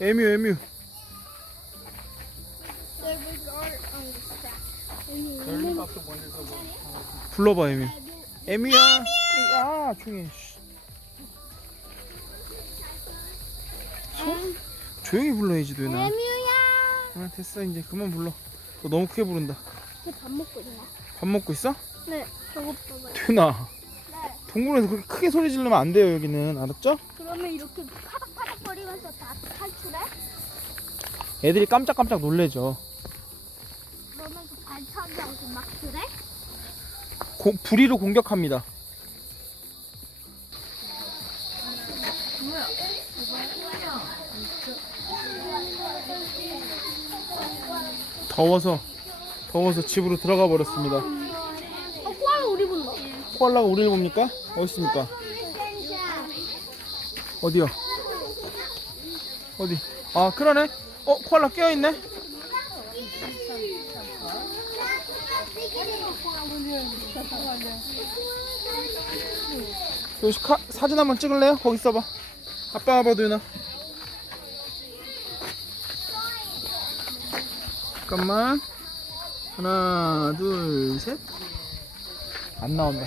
에뮤. 불러봐, 에뮤. 에뮤야. 아, 조용히 해. 조용히 불러야지, 도윤아. 에뮤야. 아, 됐어, 이제 그만 불러. 너 너무 크게 부른다. 쟤밥 먹고 있나? 밥 먹고 있어? 네, 저거 봐봐요. 도윤아, 네. 동물원에서 그렇게 크게 소리 지르면 안 돼요, 여기는. 알았죠? 그러면 이렇게 파닥파닥거리면서 다 탈출해? 애들이 깜짝깜짝 놀래죠. 그러면서 발차기하고 막 그래? 부리로 공격합니다. 더워서 집으로 들어가 버렸습니다. 코알라 우리 본다. 코알라가 우리를 봅니까? 어디 있습니까? 어디요? 어디? 아, 그러네. 코알라 깨어있네. 여기 사진 한번 찍을래요? 거기 있어봐. 아빠 와봐, 도윤아. 잠깐만. 하나, 둘, 셋. 안 나온다.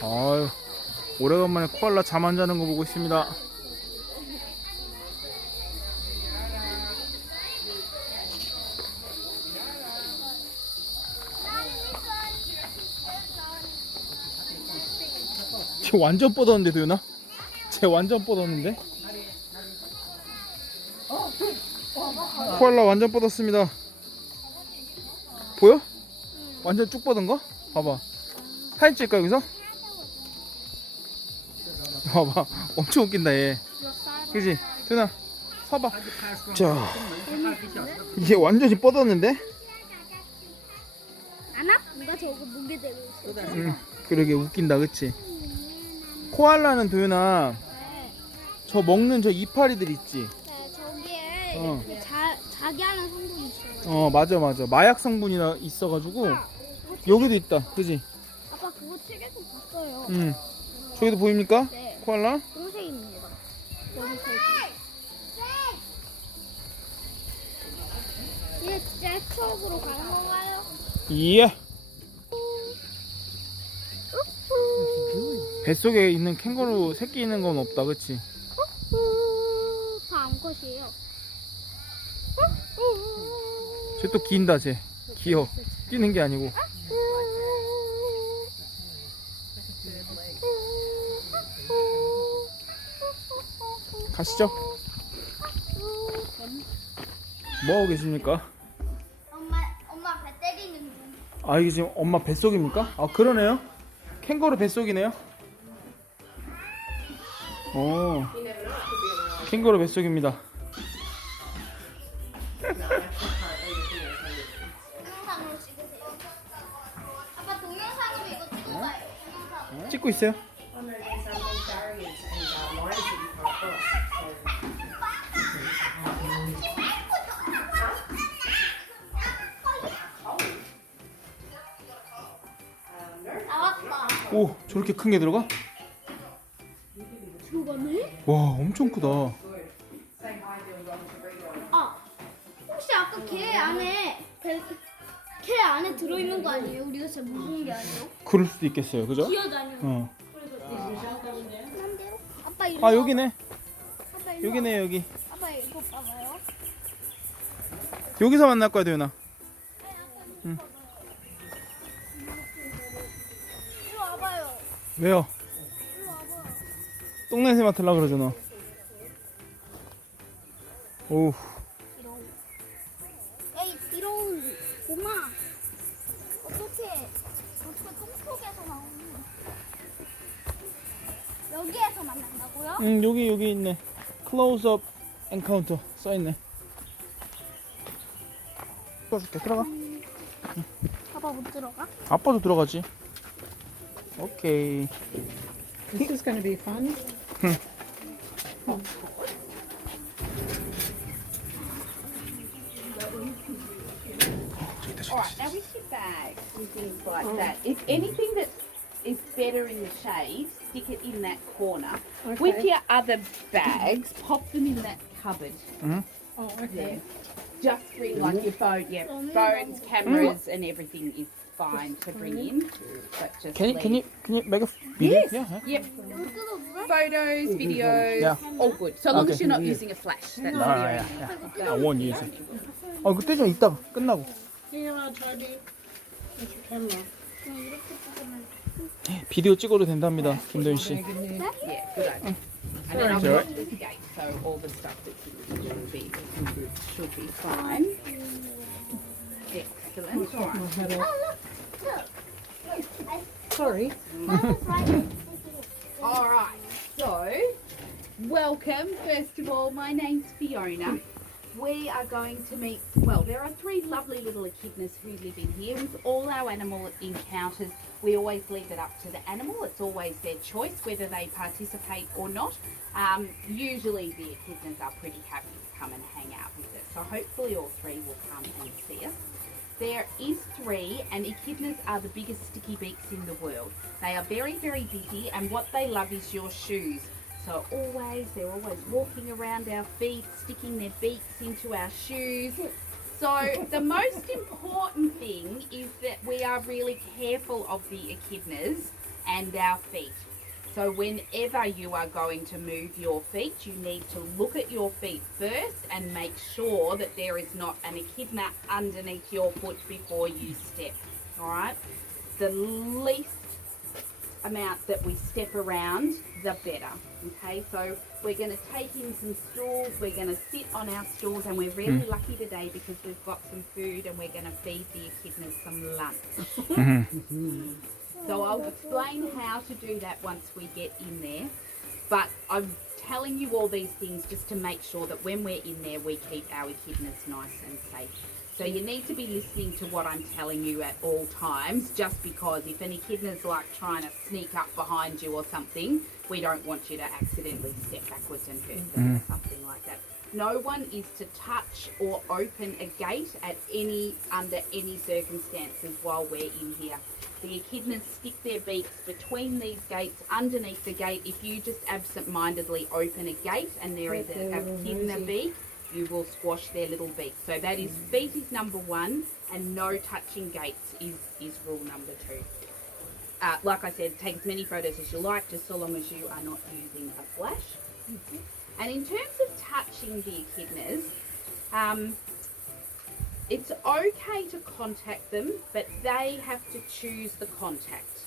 아유, 오래간만에 코알라 잠 안 자는 거 보고 있습니다. 쟤 완전 뻗었는데, 도윤아? 쟤 완전 뻗었는데? 코알라 완전 뻗었습니다. 보여? 완전 쭉 뻗은 거? 봐봐. 사진 찍을까, 여기서? 봐봐. 엄청 웃긴다, 얘. 그지? 도윤아, 서봐. 자, 이게 완전히 뻗었는데? 안 와? 누가 저거 무게 대고 있어? 그러게 웃긴다, 그치? 코알라는 도윤아, 저 먹는 저 이파리들 있지? 네, 저기에 어. 이렇게 자기 하는 성분이 있어요. 맞아. 마약 성분이 있어가지고 여기도 있다, 그지? 아빠 그거 책에서 봤어요. 저기도 보입니까? 네. 코알라? 동생입니다. 동생. 얘 진짜 추억으로 가는 건가요? 예. 뱃속에 있는 캥거루 새끼 있는 건 없다, 그치? 다 암컷이에요. 쟤 또 긴다, 쟤. 귀여워. 뛰는 게 아니고. 가시죠. 뭐하고 계십니까? 엄마 배 때리는 중. 아, 이게 지금 엄마 뱃속입니까? 아, 그러네요. 캥거루 뱃속이네요. 캥거루 뱃속입니다. 동영상으로 찍으세요. 아빠 동영상으로 이거 찍어봐요. 찍고 있어요. 나왔다. 오, 저렇게 큰 게 들어가? 들어가네? 와, 엄청 크다. 아, 혹시 아까 걔 안에 걔 안에 들어있는 거 아니에요? 우리가 진짜 못 본 게 아니에요? 그럴 수도 있겠어요, 그죠? 기어다니는. 난데요? 아빠 이거. 아, 여기네. 아빠 이거. 여기네, 여기. 아빠 이거 봐봐요. 여기서 만날 거야, 도윤아. 응. 이리 와봐요. 왜요? 이리 와봐요. 똥냄새 맡으려고 그러잖아. 오우. 이런 고마. 어떻게 똥속에서 나오는? 여기에서 만난다고요? 응, 여기 있네. Close up encounter 써있네. 들어줄게, 들어가. 아빠 못 들어가? 아빠도 들어가지. 오케이. This is going to be fun. 저기다. Alright, now with your bags and things like that, if anything that is better in the shade, stick it in that corner. With your other bags, pop them in that cupboard. Oh, okay. Just bring like your phone, phones, cameras, and everything is fine to bring in. But just Can you make a video? Yes. Yeah. Yep. Photos, videos, Yeah. all good. So long Okay. as you're not using a flash. That's the 아, 야, 야. I won't use it. 그때 좀 이따가 끝나고. 비디오 찍어도 된답니다, 김도윤 씨. Yeah, good idea. And then I'll Sure. lock this gate, so all the stuff that's in it should be fine. Excellent. All right. Sorry. All right. So, welcome. First of all, my name's Fiona. We are going to meet, well, there are 3 lovely little echidnas who live in here. With all our animal encounters, we always leave it up to the animal. It's always their choice whether they participate or not. Usually the echidnas are pretty happy to come and hang out with us. So hopefully all 3 will come and see us. There is 3, and echidnas are the biggest sticky beaks in the world. They are very, very busy, and what they love is your shoes. So they're always walking around our feet, sticking their beaks into our shoes. So the most important thing is that we are really careful of the echidnas and our feet. So whenever you are going to move your feet, you need to look at your feet first and make sure that there is not an echidna underneath your foot before you step. All right? The least amount that we step around, the better. Okay, so we're going to take in some stools, we're going to sit on our stools, and we're really lucky today because we've got some food and we're going to feed the echidnas some lunch. So I'll explain how to do that once we get in there, but I'm telling you all these things just to make sure that when we're in there we keep our echidnas nice and safe. So you need to be listening to what I'm telling you at all times, just because if an echidna's like trying to sneak up behind you or something, we don't want you to accidentally step backwards and hurt them or something like that. No one is to touch or open a gate under any circumstances while we're in here. The echidnas stick their beaks between these gates, underneath the gate. If you just absent-mindedly open a gate and there is a echidna beak, you will squash their little beak. So that is, feet is number 1, and no touching gates is rule number 2. Like I said, take as many photos as you like, just so long as you are not using a flash. And in terms of touching the echidnas, it's okay to contact them, but they have to choose the contact.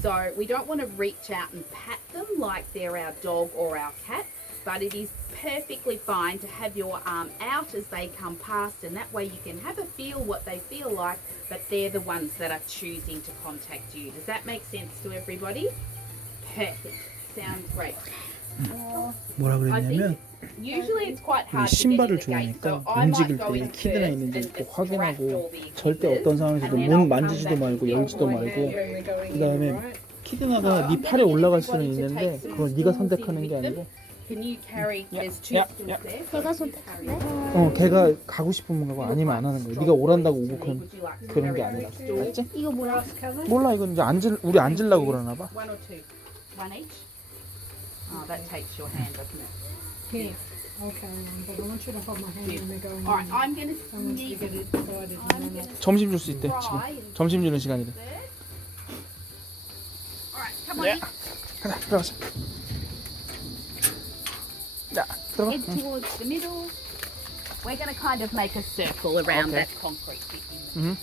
So we don't want to reach out and pat them like they're our dog or our cat, but it is perfectly fine to have your arm out as they come past, and that way you can have a feel what they feel like, but they're the ones that are choosing to contact you. Does that make sense to everybody? Perfect. Sounds great. 뭐라 그랬냐면 Usually it's quite hard to get in 신발을 the gate, 좋아하니까 so I might 움직일 go 때 in 키드나 first 있는지 and 꼭 just 확인하고 distract all the 절대 echidnas, 어떤 상황에서도 and then 문 I'll come 만지지도 back 말고 and 열지도 we'll 말고 go in. 그 다음에 키드나가 네 팔에 올라갈 수는 있는데 그걸 네가 선택하는 게 아니고 Can you carry? There's 2 yeah, stools yeah. there. 제가 선택할래? 걔가 가고 싶으면 가고 아니면 안 하는 거야. 네가 오란다고 오고 그런 게 아니라. 알았지? 이거 뭐야? 몰라, 이건 이제 우리 앉으려고 그러나 봐. 1 or 2? 1 each? Oh, that takes your hand, doesn't it? Here. Okay, but I want you to hold my hand when we're going Alright, in. I'm going to I want you to get it decided and then 점심 줄 수 있대, 지금. 점심 주는 시간이래. Alright, come on in. 가자, 들어가자. 야, 들어가. Head towards the middle. We're going to kind of make a circle around Okay. that concrete bit in the 응.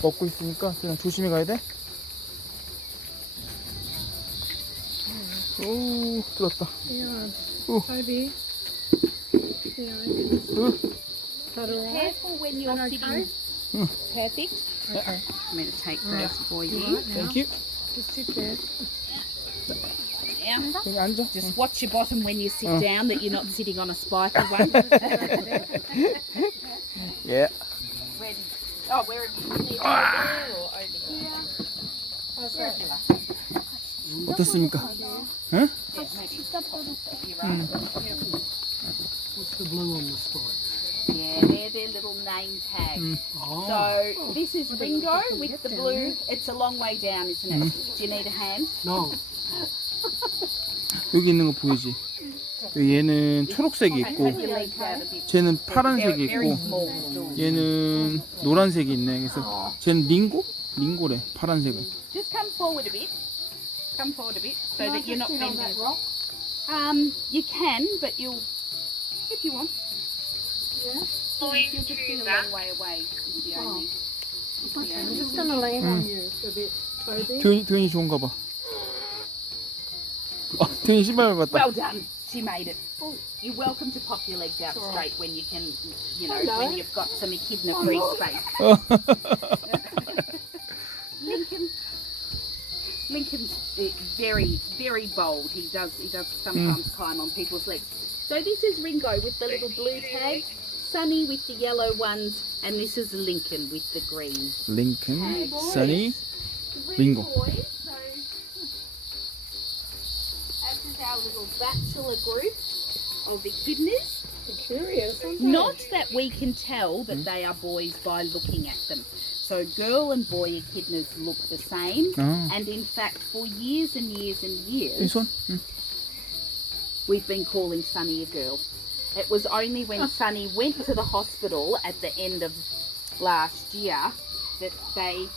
먹고 있으니까 그냥 조심히 가야 돼. 오, 들었다. Yeah. Ooh. Toby. Yeah. Is that all right? Careful when you're Okay. sitting. Perfect. Okay. I'm going to take Right. those for You you. right now? Thank you. Just sit there. Yeah. 여기 앉아. Just watch your bottom when you sit down, that you're not sitting on a spiky one. 예. Ready. Oh, where have you sit? Over there or over here? Wherever you like. 어떻습니까? 응? Yeah, maybe. 진짜 빠졌어. You're right. What's the blue on the spike? Yeah, they're their little name tag. So this is Ringo with the blue. It's a long way down, isn't it? Do you need a hand? No. 여기 있는 거 보이지? 얘는 초록색이 있고 Have your legs out a bit. 쟤는 파란색이 Very 있고 small. 얘는 노란색이 있네. 그래서 쟤는 링고? 링고래. 파란색은. Just come forward a bit. Come forward a bit so that you're not Sit on bending. that rock. You can, but you'll, if you want. Yeah. You'll just be a long way away. Is the only. Is the Okay, I'm only. just gonna lean on you a bit, Toby. 도현이 좋은가 봐. 도현이 신발 밟았다. Well done. She made it. You're welcome to pop your legs out straight when you can, you know, Hello. when you've got some echidna-free space. Lincoln's very, very bold. He does sometimes climb on people's legs. So this is Ringo with the little blue tag, Sunny with the yellow ones, and this is Lincoln with the green. 링컨, 써니, 링고. Boys, so this is our little bachelor group of echidnas. They're curious, aren't they? Not that we can tell that they are boys by looking at them. So girl and boy echidnas look the same, 아, and in fact for years and years and 이 years 손? 응. we've been calling Sunny a girl. It was only when Sunny went to the hospital at the end of last year that they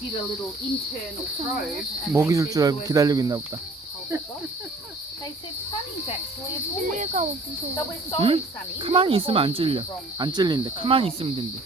did a little internal probe. And 먹이 they 줄 줄 said 알고 to us, 기다리고 있나 보다. "Hold that box." They said Sunny's actually a boy. 얘가 무서워. So we're sorry, Sunny. 가만히 있으면 안 Calling you 찔려. wrong. 안 찔린대. 가만히 있으면 된대.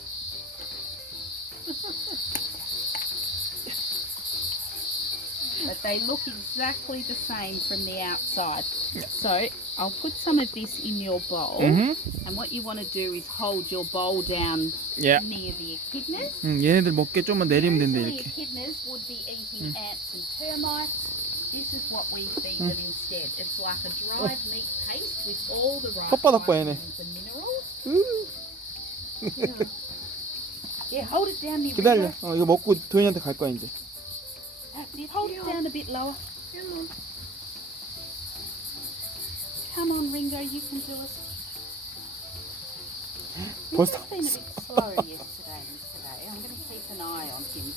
But they look exactly the same from the outside. So I'll put some of this in your bowl, 응. and what you want to do is hold your bowl down 예. near the echidnas. 얘네들 먹게 좀만 내리면 된대 Usually 이렇게. echidnas would be eating ants and termites. This is what we feed them instead. It's like a dried meat paste with all the right 혓바닥 봐, 얘네. vitamins and minerals. 으, Yeah, hold it down near 기다려. Ringo. 이거 먹고 도현이한테 갈 거야 이제. That's it. Hold it down a bit lower. Come on, Ringo, you can do it. 벌써 He's been a bit slower yesterday than today. I'm going to keep an eye on him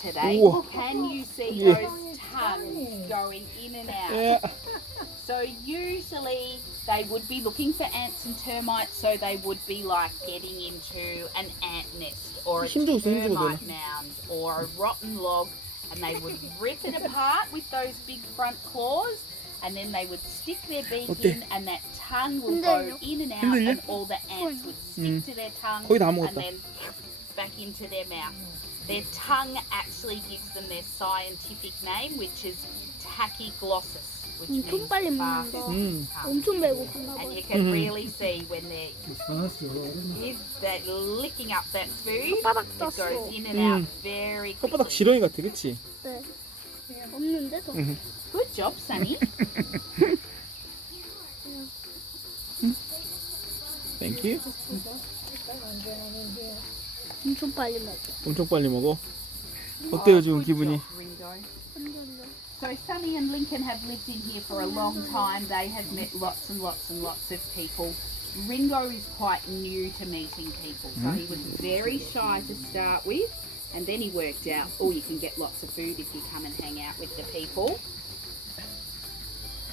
today. 우와. Can you see Yeah. those tongues going in and out? 예. So usually they would be looking for ants and termites, so they would be like getting into an ant nest or a 힘주고 있어, 힘주고 termite 너는. mound or a rotten log, and they would rip it apart with those big front claws, and then they would stick their beak 어때? in, and that tongue will go 힘들려? in and out, 힘들려? and all the ants would stick to their tongue 거의 다 and 먹었다. then back into their mouth. Their tongue actually gives them their scientific name, which is tachyglossus, which means 엄청 빨리 fast 먹는다. tongue. 엄청 배고픈가 봐. And you can really see when they're licking up that food, 혓바닥 it 떴어. goes in and out very 혓바닥 quickly. 지렁이 같아, 그치? 네. 없는데 더. Good job, Sunny. Thank you. 엄청 빨리 먹어. 엄청 빨리 먹어. 어때요 지금 기분이? Ringo. So Sunny and Lincoln have lived in here for a long time. They have met lots and lots and lots of people. Ringo is quite new to meeting people, so he was very shy to start with, and then he worked out, oh, you can get lots of food if you come and hang out with the people.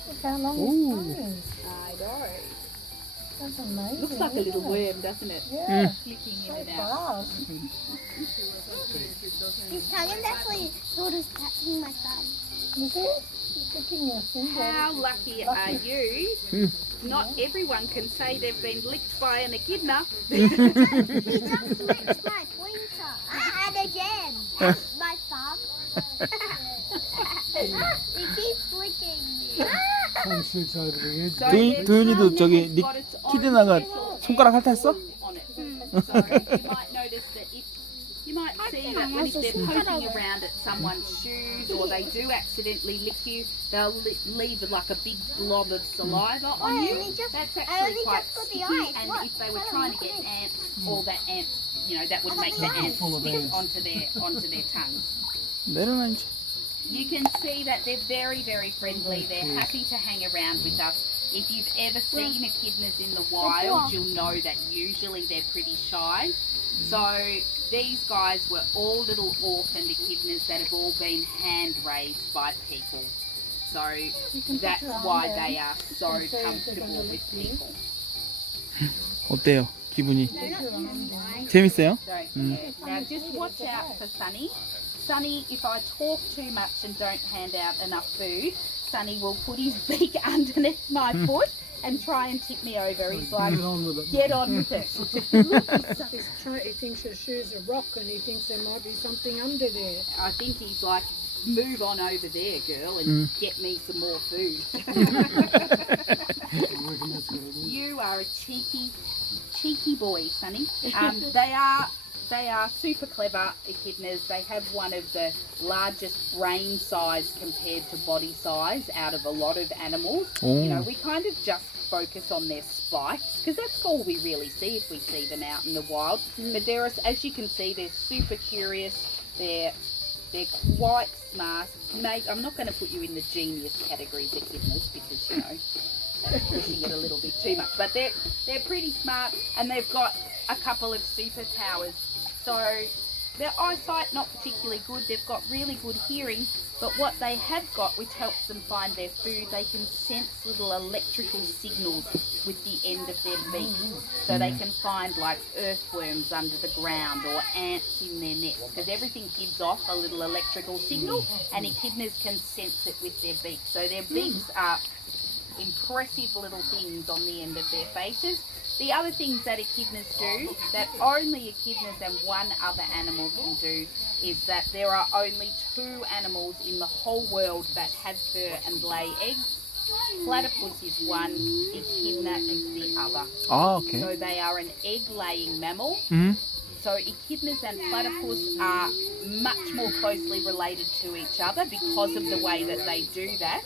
Look how long Ooh. his tongue is. I know. That's amazing. Looks like a little isn't it? worm, doesn't it? Yeah. Flicking in So and out. fast. His tongue is actually sort of touching my thumb. Is it? Sticking your finger. How lucky are you? Not everyone can say they've been licked by an echidna. He just licked my pointer. And again. My thumb. He keeps licking me. Tongue shoots over the edge. So 도윤, their 도윤이도 tongue 저기 has 니 got its own 키드나가 special 손가락 핥았어? on it. So you might notice that if you might see that when if they're poking around at someone's shoes or they do accidentally lick you, they'll leave like a big blob of saliva on you. only just- That's I actually only quite just got the sticky, eyes. and Look, if they were look, trying look to at get it. ants, all that ants, you know, that would I got make the the eyes. ants Full of stick ants. onto their tongues. 내려놔 이제. You can see that they're very, very friendly. They're happy to hang around with us. If you've ever seen echidnas in the wild, you'll know that usually they're pretty shy. So these guys were all little orphaned echidnas that have all been hand raised by people. So that's why they are so comfortable with people. 어때요? 기분이? 재밌어요? So, now just watch out for Sunny. Sunny, if I talk too much and don't hand out enough food, Sunny will put his beak underneath my foot and try and tip me over. He's like, get on with it. He thinks your shoes are rock and he thinks there might be something under there. I think he's like, move on over there, girl, and get me some more food. You are a cheeky boy, Sonny. They are super clever echidnas. They have one of the largest brain size compared to body size out of a lot of animals. Oh. You know, we kind of just focus on their spikes because that's all we really see if we see them out in the wild. But there are, as you can see, they're super curious. They're quite smart. Mate, I'm not going to put you in the genius categories echidnas because, you know, that's pushing it a little bit too much. But they're pretty smart and they've got a couple of superpowers. So their eyesight not particularly good. They've got really good hearing, but what they have got, which helps them find their food, they can sense little electrical signals with the end of their beak. So they can find like earthworms under the ground or ants in their nest because everything gives off a little electrical signal and echidnas can sense it with their beak. So their beaks are impressive little things on the end of their faces. The other things that echidnas do, that only echidnas and one other animal can do, is that there are only 2 animals in the whole world that have fur and lay eggs. Platypus is one, echidna is the other. 아, 오케이. So they are an egg-laying mammal. 음. So echidnas and platypus are much more closely related to each other because of the way that they do that,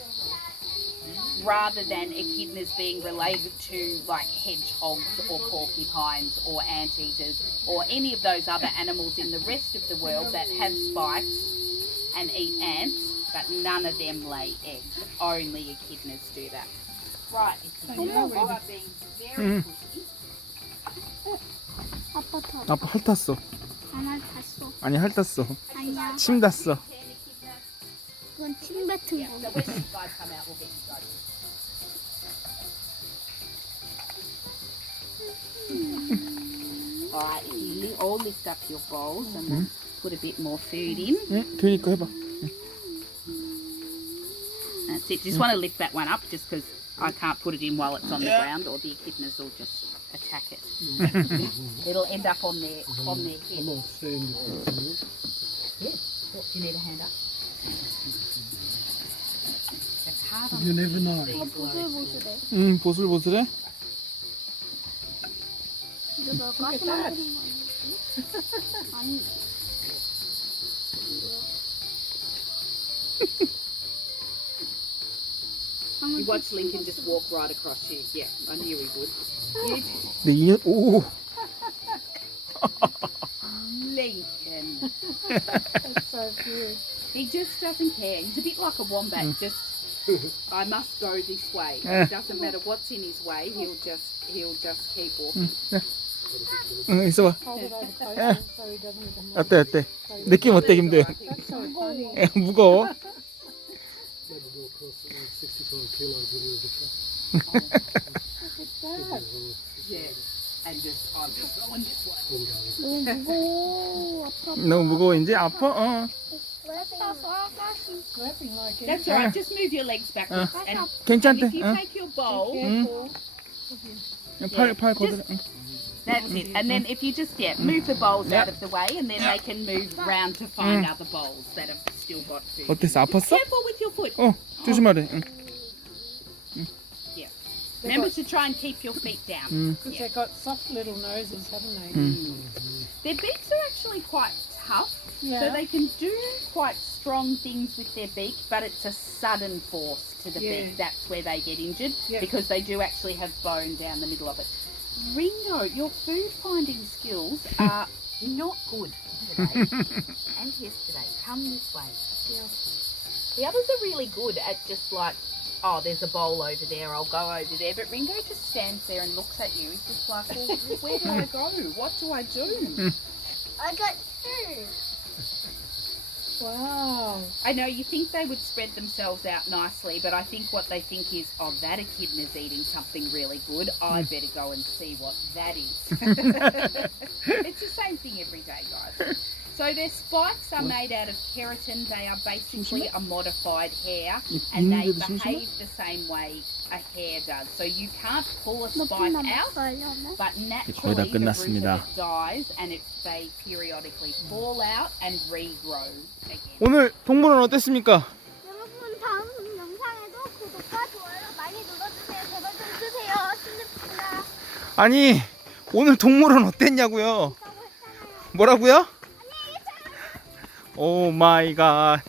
rather than echidnas being related to like hedgehogs or porcupines or anteaters or any of those other animals in the rest of the world that have spikes and eat ants, but none of them lay eggs. Only echidnas do that. Right, so now we are being very pushy. 아빠 다 아빠 핥았어. 하나 탔어. 아니 핥았어. 아니야. 침 닿았어. 그건 침 뱉은 Yeah, so 거. when these guys come out, we'll get you guys. Alright, you all lift up your bowls and we'll put a bit more food in. 응? 교훈이 거 해봐. That's it. Just want to lift that one up just because I can't put it in while it's on the ground or the echidnas will just attack it. It'll end up on their head. Oh, you need a hand up? It's hard on You never know. 보슬보슬해. 응, 보슬보슬해? 이거 너 가스 만드는 거 아니야? 아니. You watch Lincoln just walk right across you. Yeah, I knew he would. You, 네, 2년, 오! Lincoln. That's so cute. He just doesn't care. He's a bit like a wombat. Just, I must go this way. Yeah. It doesn't matter what's in his way. He'll just keep walking. 응, 있어봐. Hold it over closer so he doesn't come 어때, 어때? 느낌 어때, 김도현? That's so funny. 무거워? Maybe go across 65 kilos with the truck. Look at that. Yeah. And just, I'm just going this way. 너무 무거워. 아빠. 너무 무거워, 이제? 아파? 어. Scrapping like it. That's all right. Just move your legs backwards. And 괜찮대. if you 응. take your bowl, Careful. 팔 걷어. 응. that's it. And then if you just, move the bowls out of the way and then they can move round to find other bowls that have still got food. 어땠어? 아팠어? Careful with your foot. 어, 조심하래. 응. Yeah. Remember to try and keep your feet down. Because they've got soft little noses, haven't they? Their beaks are actually quite tough. So Yeah. they can do quite strong things with their beak, but it's a sudden force to the Yeah. beak. That's where they get injured Yeah. because they do actually have bone down the middle of it. Ringo, your food finding skills are not good today and yesterday. Come this way. The others are really good at just like oh, there's a bowl over there, I'll go over there. But Ringo just stands there and looks at you. He's just like, well, where do I go? What do I do? I got two. Wow. I know you think they would spread themselves out nicely, but I think what they think is, oh, that echidna's eating something really good. I better go and see what that is. It's the same thing every day, guys. So their spikes are made out of keratin. They are basically a modified hair, and they behave the same way a hair does. So you can't pull a spike out, but naturally the root of it dies, and they periodically fall out and regrow again. 오늘 동물원 어땠습니까? 여러분 다음 영상에도 구독과 좋아요 많이 눌러주세요. 제발 좀 주세요. 신입니다. 아니 오늘 동물원 어땠냐고요? 라고 했잖아요. 뭐라고요? 오 마이 갓.